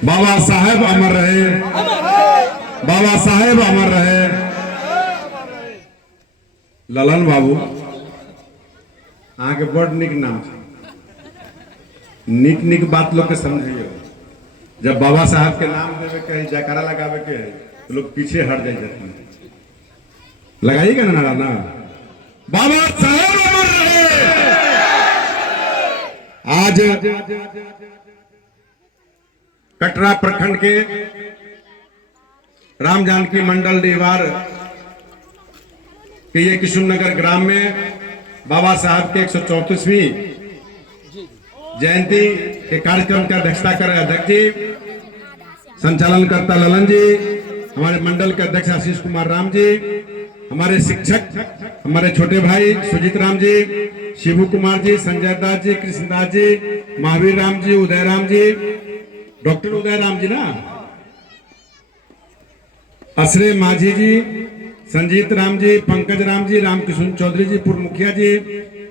बाबा साहेब अमर रहे, बाबा साहेब अमर रहे। ललन बाबू आगे बड़ निक नाम, निक निक बात लोग के समझिए। जब बाबा साहब के नाम देवे के जयकारा लगावे के तो लोग पीछे हट जाए जाते हैं। लगाइएगा ना नारा ना, बाबा साहेब अमर रहे। आज कटरा प्रखंड के राम जानकी मंडल देवार के ये किशुननगर ग्राम में बाबा साहब के 134वीं जयंती के कार्यक्रम की अध्यक्षता कर रहे अध्यक्ष जी, संचालनकर्ता ललन जी, हमारे मंडल के अध्यक्ष आशीष कुमार राम जी, हमारे शिक्षक हमारे छोटे भाई सुजीत राम जी, शिवू कुमार जी, संजय दास जी, कृष्णदास जी, महावीर राम जी, उदय राम जी, डॉक्टर उदय राम जी ना, असरे माझी जी, संजीत राम जी, पंकज राम जी, रामकिशोर चौधरी जी पूर्व मुखिया जी,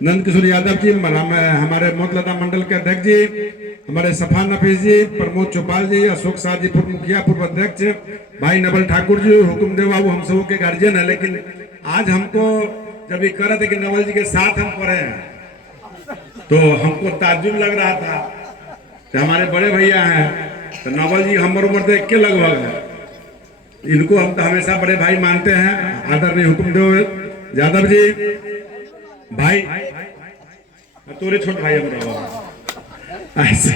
नंद किशोर यादव जी, हमारे मोतलता मंडल के अध्यक्ष जी, हमारे सफा नफीस जी, प्रमोद चौपाल जी, अशोक शाह जी पूर्व मुखिया पूर्व अध्यक्ष, भाई नवल ठाकुर जी, हुकुमदेव बाबू हम सबों के गार्जियन है। लेकिन आज हमको जब ये कर रहे थे कि नवल जी के साथ हम पढ़े हैं तो हमको ताज्जुब लग रहा था कि हमारे बड़े भैया हैं तो नवल जी हम उम्र देख के लगभग है, इनको हम तो हमेशा बड़े भाई मानते हैं। आदरणीय हुकुमदेव यादव जी भाई, तोरे छोट भाई ऐसे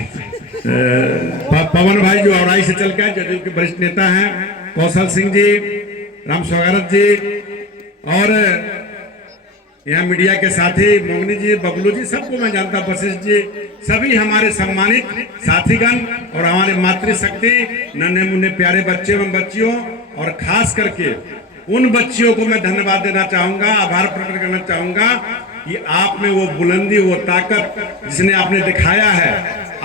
पवन भाई जो औराई से चल कर जदयू के वरिष्ठ नेता हैं, कौशल सिंह जी, राम स्वागत जी, और यहाँ मीडिया के साथी मोगनी जी, बबलू जी, सबको मैं जानता, वशिष्ठ जी, सभी हमारे सम्मानित साथीगण और हमारे मातृशक्ति नन्हे मुन्ने प्यारे बच्चे एवं बच्चियों, और खास करके उन बच्चियों को मैं धन्यवाद देना चाहूंगा, आभार प्रकट करना चाहूंगा कि आप में वो बुलंदी, वो ताकत जिसने आपने दिखाया है,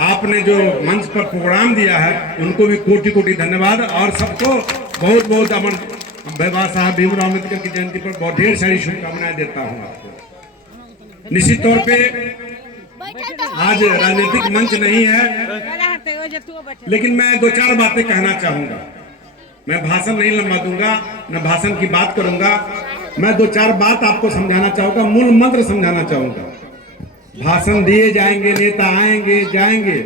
आपने जो मंच पर प्रोग्राम दिया है, उनको भी कोटि कोटि धन्यवाद। और सबको बहुत बहुत अमर बाबा साहब भीमराव अम्बेडकर की जयंती पर बहुत ढेर सारी शुभकामनाएं देता हूं आपको। निश्चित तौर पे आज राजनीतिक मंच नहीं है, लेकिन मैं दो चार बातें कहना चाहूंगा। मैं भाषण नहीं लंबा दूंगा, न भाषण की बात करूंगा, मैं दो चार बात आपको समझाना चाहूंगा, मूल मंत्र समझाना चाहूंगा। भाषण दिए जाएंगे, नेता आएंगे जाएंगे,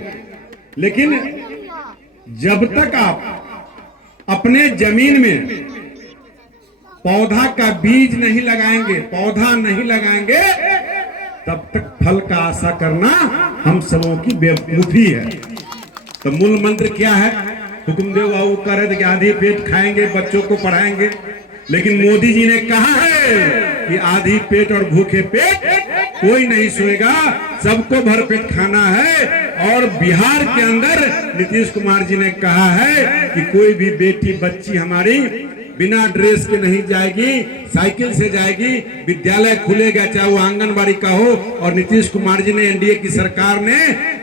लेकिन जब तक आप अपने जमीन में पौधा का बीज नहीं लगाएंगे, पौधा नहीं लगाएंगे, तब तक फल का आशा करना हम सबों की बेवकूफी है। तो मूल मंत्र क्या है? हुकुमदेव बाबू कह रहे थे कि आधी पेट खाएंगे, बच्चों को पढ़ाएंगे, लेकिन मोदी जी ने कहा है कि आधी पेट और भूखे पेट कोई नहीं सोएगा, सबको भरपेट खाना है। और बिहार के अंदर नीतीश कुमार जी ने कहा है कि कोई भी बेटी बच्ची हमारी बिना ड्रेस के नहीं जाएगी, साइकिल से जाएगी, विद्यालय खुलेगा चाहे वो आंगनबाड़ी का हो। और नीतीश कुमार जी ने, एनडीए की सरकार ने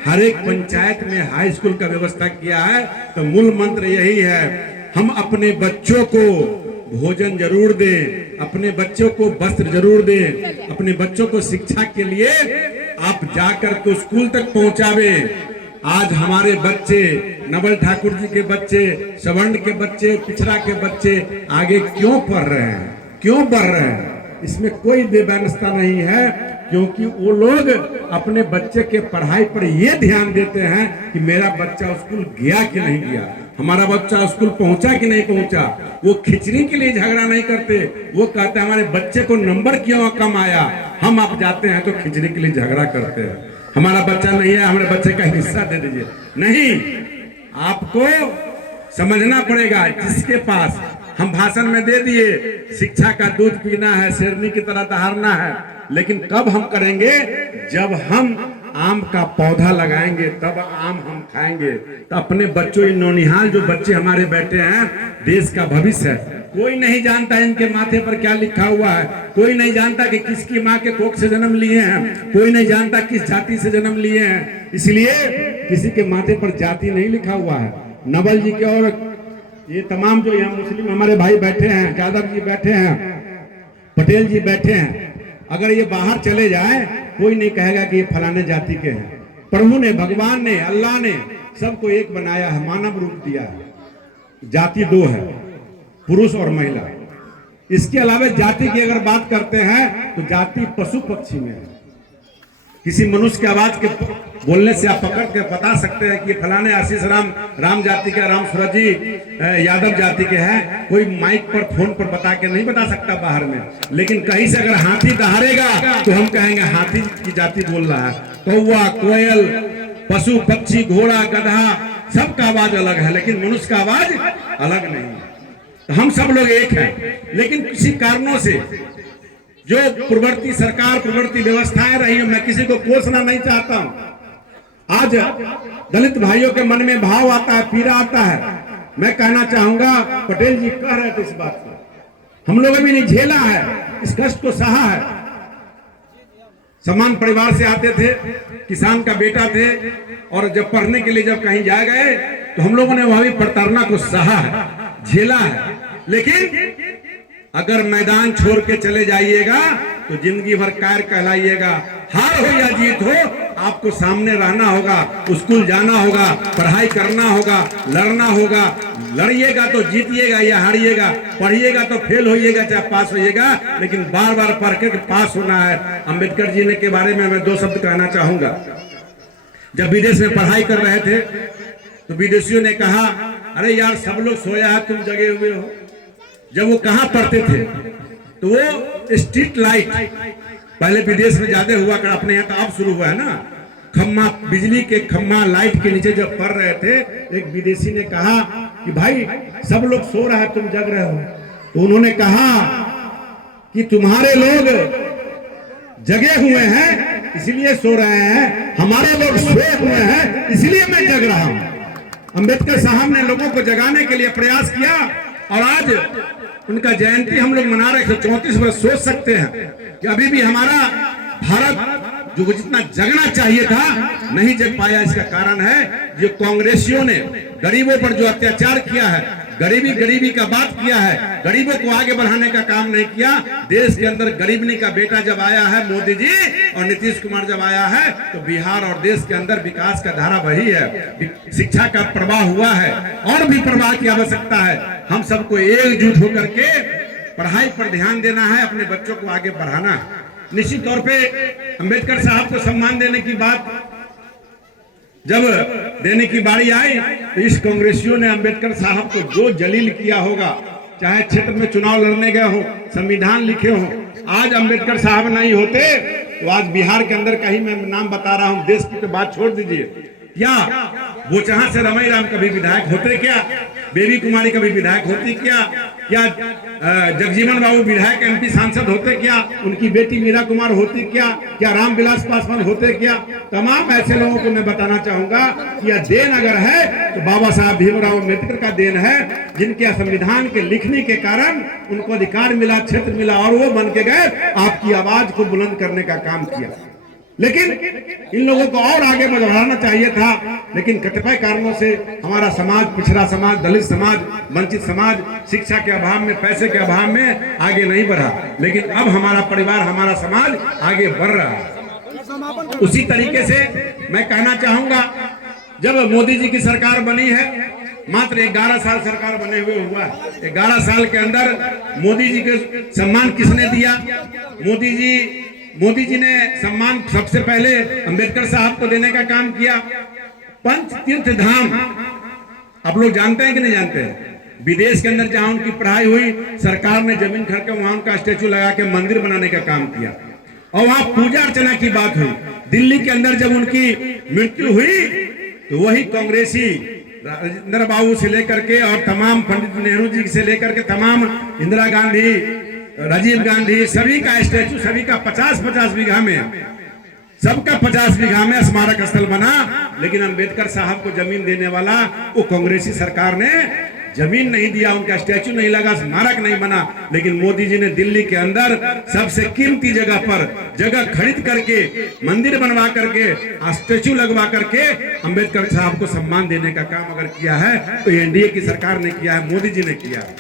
हर एक पंचायत में हाई स्कूल का व्यवस्था किया है। तो मूल मंत्र यही है, हम अपने बच्चों को भोजन जरूर दें, अपने बच्चों को वस्त्र जरूर दें, अपने बच्चों को शिक्षा के लिए आप जाकर के स्कूल तक पहुंचावे। आज हमारे बच्चे, नवल ठाकुर जी के बच्चे, सवर्ण के बच्चे, पिछड़ा के बच्चे आगे क्यों पढ़ रहे हैं, क्यों बढ़ रहे हैं? इसमें कोई बेव्यवस्था नहीं है, क्योंकि वो लोग अपने बच्चे के पढ़ाई पर ये ध्यान देते हैं कि मेरा बच्चा स्कूल गया कि नहीं गया, हमारा बच्चा स्कूल पहुंचा कि नहीं पहुंचा। वो खिचड़ी के लिए झगड़ा नहीं करते, वो कहते हैं हमारे बच्चे को नंबर क्यों कम आया। हम आप जाते हैं तो खिचड़ी के लिए झगड़ा करते हैं, हमारा बच्चा नहीं है, हमारे बच्चे का हिस्सा दे दीजिए। नहीं, आपको समझना पड़ेगा, जिसके पास हम भाषण में दे दिए शिक्षा का दूध पीना है, शेरनी की तरह दहाड़ना है, लेकिन कब हम करेंगे? जब हम आम का पौधा लगाएंगे तब आम हम खाएंगे। तो अपने बच्चों, नौनिहाल जो बच्चे हमारे बैठे हैं, देश का भविष्य है। कोई नहीं जानता इनके माथे पर क्या लिखा हुआ है, कोई नहीं जानता कि किसकी माँ के कोख से जन्म लिए हैं, कोई नहीं जानता किस जाति से जन्म लिए हैं। इसलिए किसी के माथे पर जाति नहीं लिखा हुआ है। नवल जी के और ये तमाम जो यहाँ मुस्लिम हमारे भाई बैठे हैं, यादव जी बैठे हैं, पटेल जी बैठे हैं, अगर ये बाहर चले जाए कोई नहीं कहेगा कि ये फलाने जाति के हैं। प्रभु ने, भगवान ने, अल्लाह ने सबको एक बनाया है, मानव रूप दिया है। जाति दो है, पुरुष और महिला। इसके अलावा जाति की अगर बात करते हैं तो जाति पशु पक्षी में है। किसी मनुष्य की आवाज के बोलने से आप पकड़ के बता सकते हैं कि ये फलाने आशीष राम जाति के, राम सूरज जी यादव जाति के हैं। कोई माइक पर, फोन पर बता के नहीं बता सकता बाहर में। लेकिन कहीं से अगर हाथी दहाड़ेगा तो हम कहेंगे हाथी की जाति बोल रहा है। कौवा, कोयल, पशु पक्षी, घोड़ा, गधा, सबका आवाज अलग है, लेकिन मनुष्य का आवाज अलग नहीं है। तो हम सब लोग एक हैं, लेकिन किसी कारणों से जो प्रवर्ती सरकार, प्रवर्ती व्यवस्थाएं रही, मैं किसी को कोसना नहीं चाहता हूं। आज दलित भाइयों के मन में भाव आता है, पीड़ा आता है। मैं कहना चाहूंगा, पटेल जी कह रहे थे इस बात को, हम लोगों ने नहीं झेला है, इस कष्ट को सहा है। समान परिवार से आते थे, किसान का बेटा थे, और जब पढ़ने के लिए जब कहीं जा गए तो हम लोगों ने वहां भी प्रताड़ना को सहा है, झेला है। लेकिन अगर मैदान छोड़ के चले जाइएगा तो जिंदगी भर कायर कहलाइएगा। हार हो या जीत हो, आपको सामने रहना होगा, स्कूल जाना होगा, पढ़ाई करना होगा, लड़ना होगा। लड़िएगा तो जीतिएगा या हारिएगा, पढ़िएगा तो फेल होइएगा चाहे पास होइएगा, लेकिन बार बार पढ़ के पास होना है। अंबेडकर जी ने के बारे में मैं 2 शब्द कहना चाहूंगा। जब विदेश में पढ़ाई कर रहे थे तो विदेशियों ने कहा, अरे यार सब लोग सोया है, तुम जगे हुए हो। जब वो कहाँ पढ़ते थे तो वो स्ट्रीट लाइट, पहले विदेश में ज्यादा हुआ कर, अपने यहाँ तो अब शुरू हुआ है ना, खम्मा, बिजली के खम्मा लाइट के नीचे जब पढ़ रहे थे, एक विदेशी ने कहा कि भाई सब लोग सो रहा है, तुम जग रहे हो। तो उन्होंने कहा कि तुम्हारे लोग जगे हुए हैं इसलिए सो रहे हैं, हमारे लोग सोए हुए हैं इसलिए मैं जग रहा हूं। अंबेडकर साहब ने लोगों को जगाने के लिए प्रयास किया, और आज उनका जयंती हम लोग मना रहे थे। 34 वर्ष, सोच सकते हैं कि अभी भी हमारा भारत जो जितना जगना चाहिए था नहीं जग पाया। इसका कारण है जो कांग्रेसियों ने गरीबों पर जो अत्याचार किया है, गरीबी का बात किया है, गरीबों को आगे बढ़ाने का काम नहीं किया। देश के अंदर गरीबनी का बेटा जब आया है मोदी जी और नीतीश कुमार जब आया है तो बिहार और देश के अंदर विकास का धारा बही है, शिक्षा का प्रवाह हुआ है, और भी प्रवाह की आवश्यकता है। हम सबको एकजुट होकर के पढ़ाई पर ध्यान देना है, अपने बच्चों को आगे बढ़ाना है। निश्चित तौर पे अंबेडकर साहब को सम्मान देने की बात जब देने की बारी आई तो इस कांग्रेसियों ने अंबेडकर साहब को जो जलील किया होगा, चाहे क्षेत्र में चुनाव लड़ने गए हो, संविधान लिखे हो, आज अंबेडकर साहब नहीं होते तो आज बिहार के अंदर कहीं मैं नाम बता रहा हूं, देश की तो बात छोड़ दीजिए, क्या वो जहां से रमई राम कभी विधायक होते, क्या बेबी कुमारी कभी विधायक होती, क्या जगजीवन बाबू विधायक एमपी सांसद होते, क्या उनकी बेटी मीरा कुमार होती, क्या रामविलास पासवान होते, क्या तमाम ऐसे लोगों को मैं बताना चाहूंगा कि यह देन अगर है तो बाबा साहब भीमराव अम्बेडकर का देन है, जिनके संविधान के लिखने के कारण उनको अधिकार मिला, क्षेत्र मिला, और वो बन के गए, आपकी आवाज को बुलंद करने का काम किया। लेकिन इन लोगों को और आगे बढ़ाना चाहिए था, लेकिन कतिपय कारणों से हमारा समाज, पिछड़ा समाज, दलित समाज, वंचित समाज शिक्षा के अभाव में, पैसे के अभाव में आगे नहीं बढ़ा। लेकिन अब हमारा परिवार, हमारा समाज आगे बढ़ रहा है। उसी तरीके से मैं कहना चाहूंगा, जब मोदी जी की सरकार बनी है, मात्र 11 साल सरकार बने हुए हुआ है, 11 साल के अंदर मोदी जी के सम्मान किसने दिया? मोदी जी ने सम्मान सबसे पहले अंबेडकर साहब को देने का काम किया। पंच तीर्थ धाम आप लोग जानते हैं कि नहीं जानते हैं? विदेश के अंदर जहां उनकी पढ़ाई हुई, सरकार ने जमीन खरीद के वहां उनका स्टेचू लगा के मंदिर बनाने का काम किया, और वहां पूजा अर्चना की बात हुई। दिल्ली के अंदर जब उनकी मृत्यु हुई तो वही कांग्रेसी राजेंद्र बाबू से लेकर के और तमाम पंडित नेहरू जी से लेकर के तमाम इंदिरा गांधी, राजीव गांधी, सभी का स्टैचू, सभी का 50-50 बीघा में, सबका 50 बीघा में स्मारक स्थल बना। लेकिन अंबेडकर साहब को जमीन देने वाला वो कांग्रेसी सरकार ने जमीन नहीं दिया, उनका स्टैचू नहीं लगा, स्मारक नहीं बना। लेकिन मोदी जी ने दिल्ली के अंदर सबसे कीमती जगह पर जगह खरीद करके, मंदिर बनवा करके, स्टैचू लगवा करके अंबेडकर साहब को सम्मान देने का काम अगर किया है तो एनडीए की सरकार ने किया है, मोदी जी ने किया है।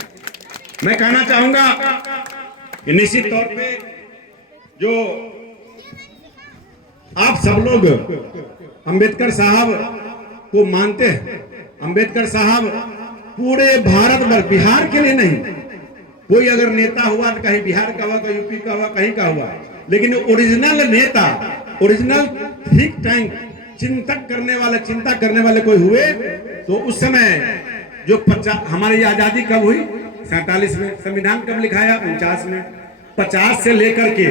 मैं कहना चाहूंगा कि निश्चित तौर पे जो आप सब लोग अंबेडकर साहब को मानते हैं। अंबेडकर साहब पूरे भारत भर, बिहार के लिए नहीं, कोई अगर नेता हुआ तो कहीं बिहार का हुआ, कहीं यूपी का हुआ, कहीं का हुआ, लेकिन ओरिजिनल नेता, ओरिजिनल थिंक टैंक, चिंतक करने वाले, चिंता करने वाले कोई हुए तो उस समय जो हमारी आजादी कब हुई? 47 में। संविधान कब लिखाया? 49 में। 50 से लेकर के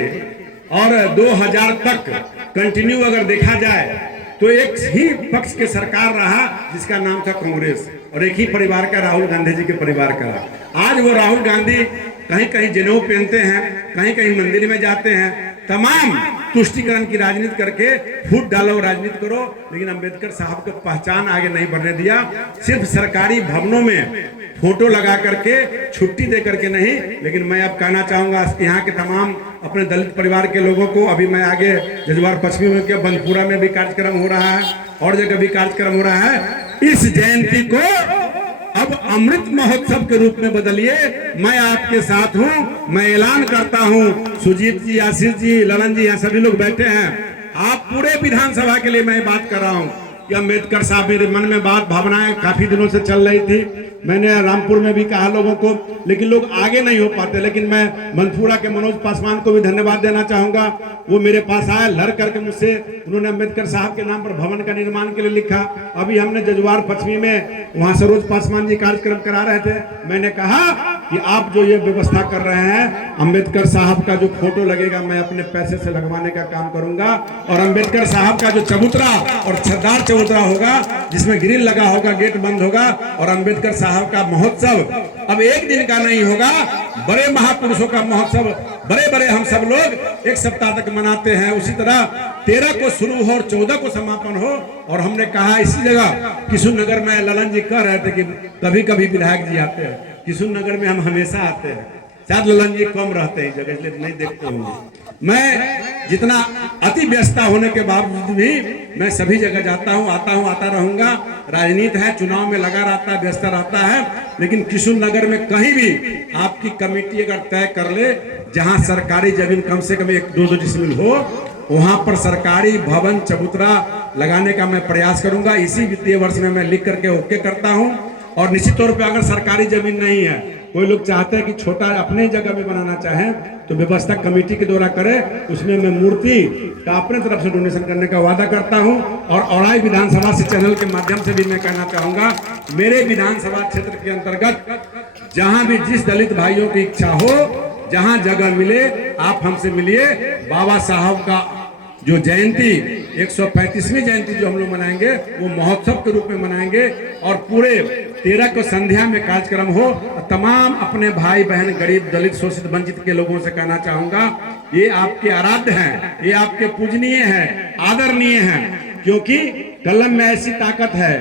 और 2000 तक कंटिन्यू अगर देखा जाए तो एक ही पक्ष के सरकार रहा जिसका नाम था कांग्रेस, और एक ही परिवार का, राहुल गांधी जी के परिवार का रहा। आज वो राहुल गांधी कहीं कहीं जनेऊ पहनते हैं, कहीं कहीं मंदिर में जाते हैं, तमाम तुष्टिकरण की राजनीति करके फूट डालो, राजनीति करो, लेकिन अंबेडकर साहब को पहचान आगे नहीं बढ़ने दिया। सिर्फ सरकारी भवनों में फोटो लगा करके, छुट्टी दे करके नहीं। लेकिन मैं अब कहना चाहूंगा यहाँ के तमाम अपने दलित परिवार के लोगों को, अभी मैं आगे जजुआर पश्चिमी में के बंदपुरा में भी कार्यक्रम हो रहा है और जगह भी कार्यक्रम हो रहा है। इस जयंती को अब अमृत महोत्सव के रूप में बदलिए। मैं आपके साथ हूं। मैं ऐलान करता हूं, सुजीत जी, आशीष जी, ललन जी, यहाँ सभी लोग बैठे हैं। आप पूरे विधानसभा के लिए मैं बात कर रहा हूं कि अंबेडकर साहब, मेरे मन में बात, भावनाएं काफी दिनों से चल रही थी। मैंने रामपुर में भी कहा लोगों को, लेकिन लोग आगे नहीं हो पाते। लेकिन मैं मंदपुरा के मनोज पासवान को भी धन्यवाद देना चाहूंगा। वो मेरे पास आए, लड़ करके मुझसे, उन्होंने अंबेडकर साहब के नाम पर भवन का निर्माण के लिए लिखा। अभी हमने जजुआर पश्चिमी में वहां सरोज पासवान जी कार्यक्रम करा रहे थे। मैंने कहा कि आप जो ये व्यवस्था कर रहे हैं, अंबेडकर साहब का जो फोटो लगेगा मैं अपने पैसे से लगवाने का काम करूंगा, और अंबेडकर साहब का जो चबूतरा और छतदार चबूतरा होगा जिसमें ग्रिल लगा होगा, गेट बंद होगा, और अंबेडकर साहब का महोत्सव अब एक दिन का नहीं होगा, बड़े महापुरुषों का महोत्सव, बड़े बड़े हम सब लोग एक सप्ताह तक मनाते हैं। उसी तरह 13 को शुरू हो और 14 को समापन हो। और हमने कहा इसी जगह किशोर नगर में, ललन जी कह रहे थे कि कभी कभी विधायक जी आते हैं, किशोर नगर में हम हमेशा आते हैं। शायद ललन जी कम रहते हैं जगह, इसलिए नहीं देखते होंगे। मैं जितना अति व्यस्तता होने के बावजूद भी मैं सभी जगह जाता हूं, आता हूं, आता रहूंगा। राजनीति है, चुनाव में लगा रहता है, व्यस्त रहता है, लेकिन किशोर नगर में कहीं भी आपकी कमेटी अगर तय कर ले, जहां सरकारी जमीन कम से कम 1-2 डिसमिल हो, वहां पर सरकारी भवन चबूतरा लगाने का मैं प्रयास करूंगा। इसी वित्तीय वर्ष में मैं लिख करके ओके करता हूं। और निश्चित तौर पे अगर सरकारी जमीन नहीं है, कोई लोग चाहते हैं कि छोटा अपने जगह में बनाना चाहें, तो व्यवस्था कमेटी के द्वारा करे, उसमें मैं मूर्ति का अपने तरफ से डोनेशन करने का वादा करता हूं। और औराई विधानसभा से चैनल के माध्यम से भी मैं कहना चाहूंगा, मेरे विधानसभा क्षेत्र के अंतर्गत जहां भी जिस दलित भाइयों की इच्छा हो, जहां जगह मिले, आप हमसे मिलिए। बाबा साहब का जो जयंती 135वीं जयंती जो हम लोग मनाएंगे, वो महोत्सव के रूप में मनाएंगे। और पूरे 13 को संध्या में कार्यक्रम हो। तमाम अपने भाई बहन, गरीब, दलित, शोषित, वंचित के लोगों से कहना चाहूंगा, ये आपके आराध्य हैं, ये आपके पूजनीय हैं, आदरणीय हैं, क्योंकि कलम में ऐसी ताकत है।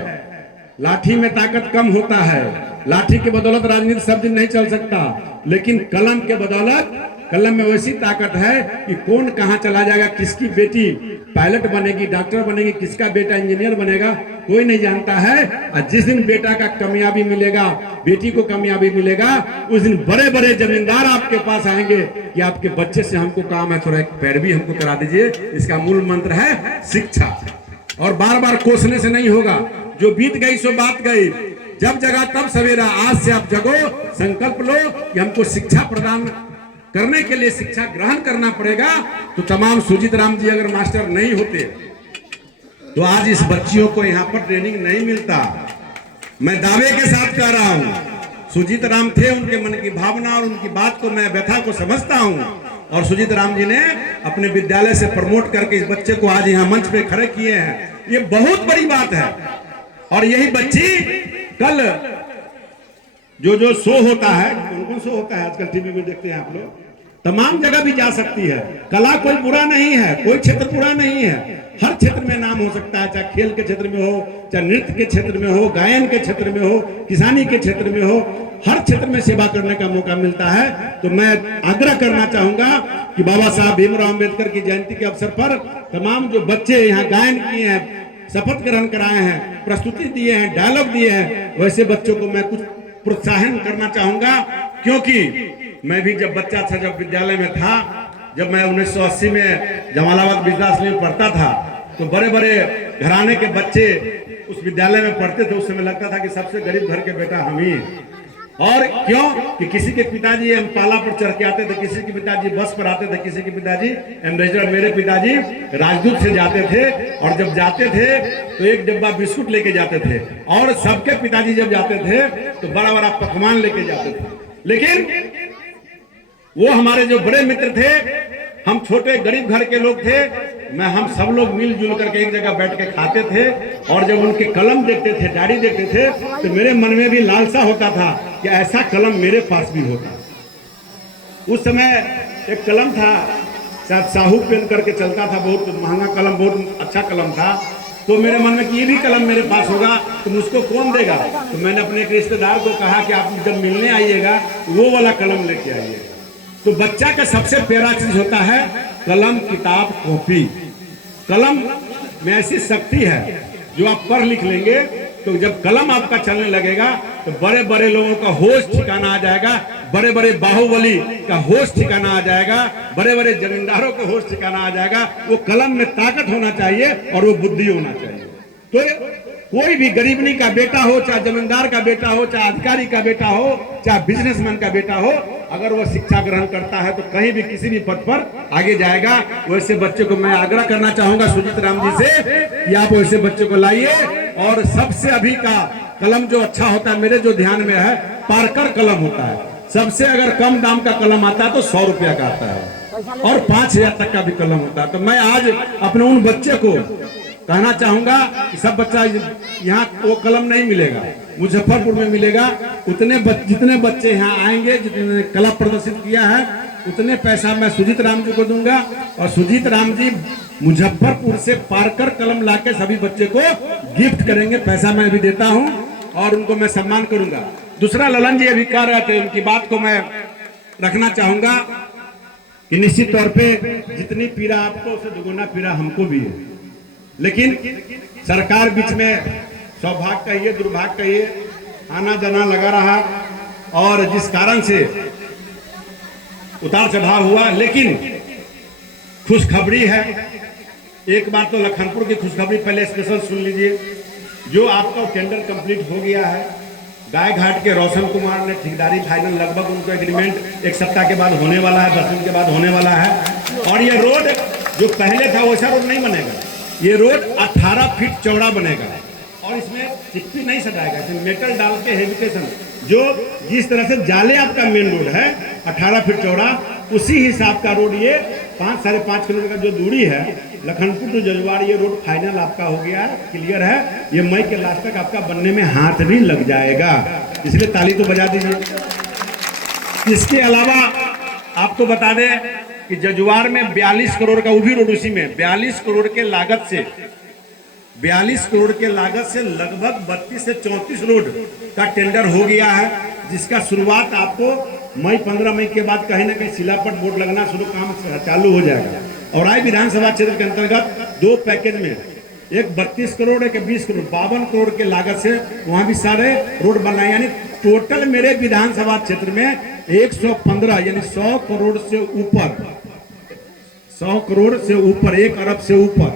लाठी में ताकत कम होता है, लाठी के बदौलत राजनीति सब दिन नहीं चल सकता, लेकिन कलम के बदौलत, कलम में वैसी ताकत है कि कौन कहां चला जाएगा, किसकी बेटी पायलट बनेगी, डॉक्टर बनेगी, किसका बेटा इंजीनियर बनेगा, कोई नहीं जानता है। और जिस दिन बेटा का कामयाबी मिलेगा, बेटी को कामयाबी मिलेगा, उस दिन बड़े बड़े जमींदार आपके पास आएंगे कि आपके बच्चे से हमको काम है, थोड़ा एक पैरवी हमको करा दीजिए। इसका मूल मंत्र है शिक्षा, और बार बार कोसने से नहीं होगा। जो बीत गई सो बात गई, जब जगा तब सवेरा। आज से आप जगो, संकल्प लो कि हमको शिक्षा प्रदान करने के लिए शिक्षा ग्रहण करना पड़ेगा। तो तमाम सुजीत राम जी अगर मास्टर नहीं होते तो आज इस बच्चियों को यहाँ पर ट्रेनिंग नहीं मिलता। मैं दावे के साथ कह रहा हूँ, सुजीत राम थे, उनके मन की भावना और उनकी बात को मैं, व्यथा को समझता हूँ। और सुजीत राम जी ने अपने विद्यालय से प्रमोट करके इस बच्चे को आज यहाँ मंच पे खड़े किए हैं। ये बहुत बड़ी बात है। और यही बच्ची कल जो शो होता है, कौन शो होता है आजकल टीवी में देखते हैं आप लोग, तमाम जगह भी जा सकती है। कला कोई बुरा नहीं है, कोई क्षेत्र बुरा नहीं है। हर क्षेत्र में नाम हो सकता है, चाहे खेल के क्षेत्र में हो, चाहे नृत्य के क्षेत्र में हो, गायन के क्षेत्र में हो, किसानी के क्षेत्र में हो, हर क्षेत्र में सेवा करने का मौका मिलता है। तो मैं आग्रह करना चाहूंगा कि बाबा साहब भीमराव अम्बेडकर की जयंती के अवसर पर तमाम जो बच्चे यहाँ गायन किए हैं, शपथ ग्रहण कराए हैं, प्रस्तुति दिए हैं, डायलॉग दिए हैं, वैसे बच्चों को मैं कुछ प्रोत्साहन करना चाहूंगा। क्योंकि मैं भी जब बच्चा था, जब विद्यालय में था, जब मैं 1980 में जमालाबाद विद्यालय में पढ़ता था, तो बड़े बड़े घराने के बच्चे उस विद्यालय में पढ़ते थे। उस समय लगता था कि सबसे गरीब घर के बेटा हम ही हैं। और क्यों कि किसी के पिताजी हम पाला पर चढ़ के आते थे, किसी के पिताजी बस पर आते थे, किसी के पिताजी एम्बेसडर। मेरे पिताजी राजदूत से जाते थे और जब जाते थे तो एक डिब्बा बिस्कुट लेके जाते थे, और सबके पिताजी जब जाते थे तो बड़ा बड़ा पकवान लेके जाते थे। लेकिन वो हमारे जो बड़े मित्र थे, हम छोटे गरीब घर के लोग थे, हम सब लोग मिलजुल करके एक जगह बैठ के खाते थे। और जब उनके कलम देखते थे, डायरी देखते थे, तो मेरे मन में भी लालसा होता था कि ऐसा कलम मेरे पास भी होता। उस समय एक कलम था, शायद साहू पेन करके चलता था, बहुत महंगा कलम, बहुत अच्छा कलम था। तो मेरे मन में कि ये भी कलम मेरे पास होगा तो मुझको कौन देगा। तो मैंने अपने एक रिश्तेदार को कहा कि आप जब मिलने आइएगा वो वाला कलम लेके आइएगा। तो बच्चा का सबसे प्यारा चीज होता है कलम, किताब, कॉपी। कलम में ऐसी शक्ति है, जो आप पढ़ लिख लेंगे तो जब कलम आपका चलने लगेगा तो बड़े बड़े लोगों का होश ठिकाना आ जाएगा, बड़े बड़े बाहुबली का होश ठिकाना आ जाएगा, बड़े बड़े जमींदारों का होश ठिकाना आ जाएगा। वो कलम में ताकत होना चाहिए और वो बुद्धि होना चाहिए। तो कोई भी गरीबनी का बेटा हो, चाहे जमींदार का बेटा हो, चाहे अधिकारी का बेटा हो, चाहे बिजनेसमैन का बेटा हो, अगर वह शिक्षा ग्रहण करता है तो कहीं भी किसी भी पद पर आगे जाएगा। वैसे बच्चे को मैं आग्रह करना चाहूंगा सुजीत राम जी से कि आप वैसे बच्चे को लाइए। और सबसे अभी का कलम जो अच्छा होता है, मेरे जो ध्यान में है, पार्कर कलम होता है। सबसे अगर कम दाम का कलम आता है तो 100 रुपया का आता है, और 5000 तक का भी कलम होता है। तो मैं आज अपने उन बच्चे को कहना चाहूंगा कि सब बच्चा, यहाँ वो कलम नहीं मिलेगा, मुजफ्फरपुर में मिलेगा। जितने बच्चे यहाँ आएंगे, जितने कला प्रदर्शित किया है, उतने पैसा मैं सुजीत राम जी को दूंगा। और सुजीत राम जी मुजफ्फरपुर से पार्कर कलम लाके सभी बच्चे को गिफ्ट करेंगे। पैसा मैं भी देता हूँ और उनको मैं सम्मान करूंगा। दूसरा, ललन जी अभी कह रहे थे, उनकी बात को मैं रखना चाहूंगा कि निश्चित तौर पे जितनी पीड़ा आपको, उससे दुगुना पीड़ा हमको भी है। लेकिन सरकार बीच में सौभाग्य कहिए, दुर्भाग्य कहिए, आना जाना लगा रहा, और जिस कारण से उतार चढ़ाव हुआ। लेकिन खुशखबरी है, एक बार तो लखनपुर की खुशखबरी पहले स्पेशल सुन लीजिए। जो आपका टेंडर कंप्लीट हो गया है, गाय घाट के रोशन कुमार ने ठेकेदारी फाइनल, लगभग उनको एग्रीमेंट एक सप्ताह के बाद होने वाला है, 10 दिन के बाद होने वाला है। और ये रोड जो पहले था वैसा रोड नहीं बनेगा, ये रोड 18 फीट चौड़ा बनेगा, और इसमें चिट्टी नहीं सटाएगा, इसमें मेटल डाल के हेबिटेशन, जो जिस तरह से जाले आपका मेन रोड है 18 फीट चौड़ा, उसी हिसाब का रोड ये 5-5.5 किलोमीटर का जो दूरी है लखनपुर टू जजुआर, ये रोड फाइनल आपका हो गया है, क्लियर है। ये मई के लास्ट तक आपका बनने में हाथ भी लग जाएगा, इसलिए ताली तो बजा दीजिए। इसके अलावा आपको बता दें कि जजुआर में 42 करोड़ का, वो भी रोड उसी में 42 करोड़ के लागत से, 42 करोड़ के लागत से लगभग 32 से 34 रोड का टेंडर हो गया है, जिसका शुरुआत आपको 15 मई के बाद कहीं ना कहीं शिलापट बोर्ड लगना शुरू, काम चालू हो जाएगा। और आई विधानसभा क्षेत्र के अंतर्गत 2 पैकेज में, एक 32 करोड़, एक 20 करोड़, 52 करोड़ के लागत से वहां भी सारे रोड बनाए। यानी टोटल मेरे विधानसभा क्षेत्र में 115 यानी 100 करोड़ से ऊपर, 100 करोड़ से ऊपर, 1 अरब से ऊपर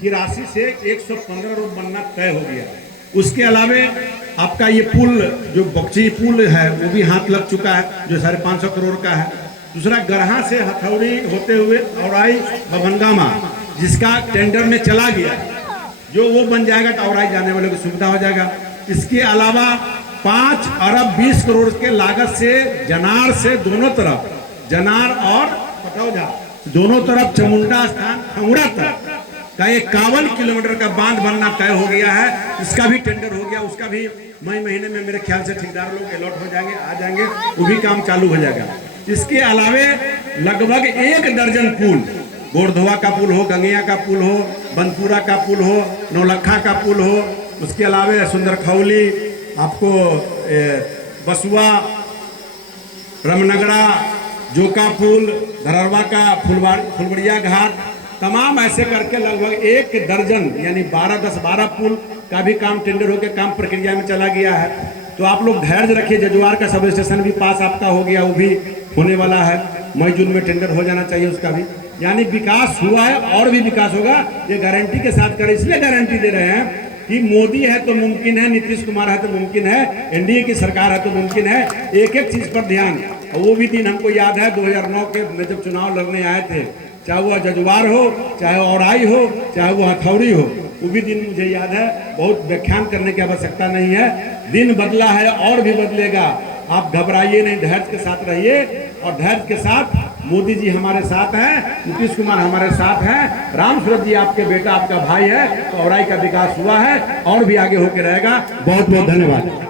की राशि से 115 रोड बनना तय हो गया। उसके अलावे आपका ये पुल, जो बक्ची पुल है, वो भी हाथ लग चुका है, जो 550 करोड़ का है। दूसरा, गरहा से हथौड़ी होते हुए औराई भवनगामा, जिसका टेंडर में चला गया, जो वो बन जाएगा तो औराई जाने वाले को सुविधा हो जाएगा। इसके अलावा 5 अरब 20 करोड़ के लागत से जनार से दोनों तरफ, जनार और पटौझा दोनों तरफ, चमुंडा स्थान खंगड़ा तक का 51 किलोमीटर का बांध बनना तय हो गया है। इसका भी टेंडर हो गया, उसका भी मई महीने में मेरे ख्याल से ठेकेदार लोग अलॉट हो जाएंगे, आ जाएंगे, वो भी काम चालू हो जाएगा। इसके अलावे लगभग 1 दर्जन पुल, गोरधोवा का पुल हो, गंगैया का पुल हो, बनपुरा का पुल हो, नौलखा का पुल हो, उसके अलावे सुंदरखौली, आपको बसुआ, रमनगरा, जोका पुल, धररवा का फुलवड़िया घाट, तमाम ऐसे करके लगभग 1 दर्जन यानी 12 पुल का भी काम टेंडर होकर काम प्रक्रिया में चला गया है। तो आप लोग धैर्य रखिए। जजुआर का सब स्टेशन भी पास आपका हो गया, वो भी होने वाला है, मई जून में टेंडर हो जाना चाहिए उसका भी। यानी विकास हुआ है और भी विकास होगा, ये गारंटी के साथ करें। इसलिए गारंटी दे रहे हैं कि मोदी है तो मुमकिन है, नीतीश कुमार है तो मुमकिन है, एनडीए की सरकार है तो मुमकिन है। एक एक चीज पर ध्यान। और वो भी दिन हमको याद है 2009 के में जब चुनाव लड़ने आए थे, चाहे वो जजुआर हो, चाहे औराई हो, चाहे वो हथौड़ी हो, वो भी दिन मुझे याद है। बहुत व्याख्यान करने की आवश्यकता नहीं है, दिन बदला है और भी बदलेगा। आप घबराइए नहीं, धैर्य के साथ रहिए। और धैर्य के साथ मोदी जी हमारे साथ हैं, नीतीश कुमार हमारे साथ हैं, राम सूरत जी आपके बेटा, आपका भाई है, तो औराई का विकास हुआ है और भी आगे होकर रहेगा। बहुत बहुत धन्यवाद।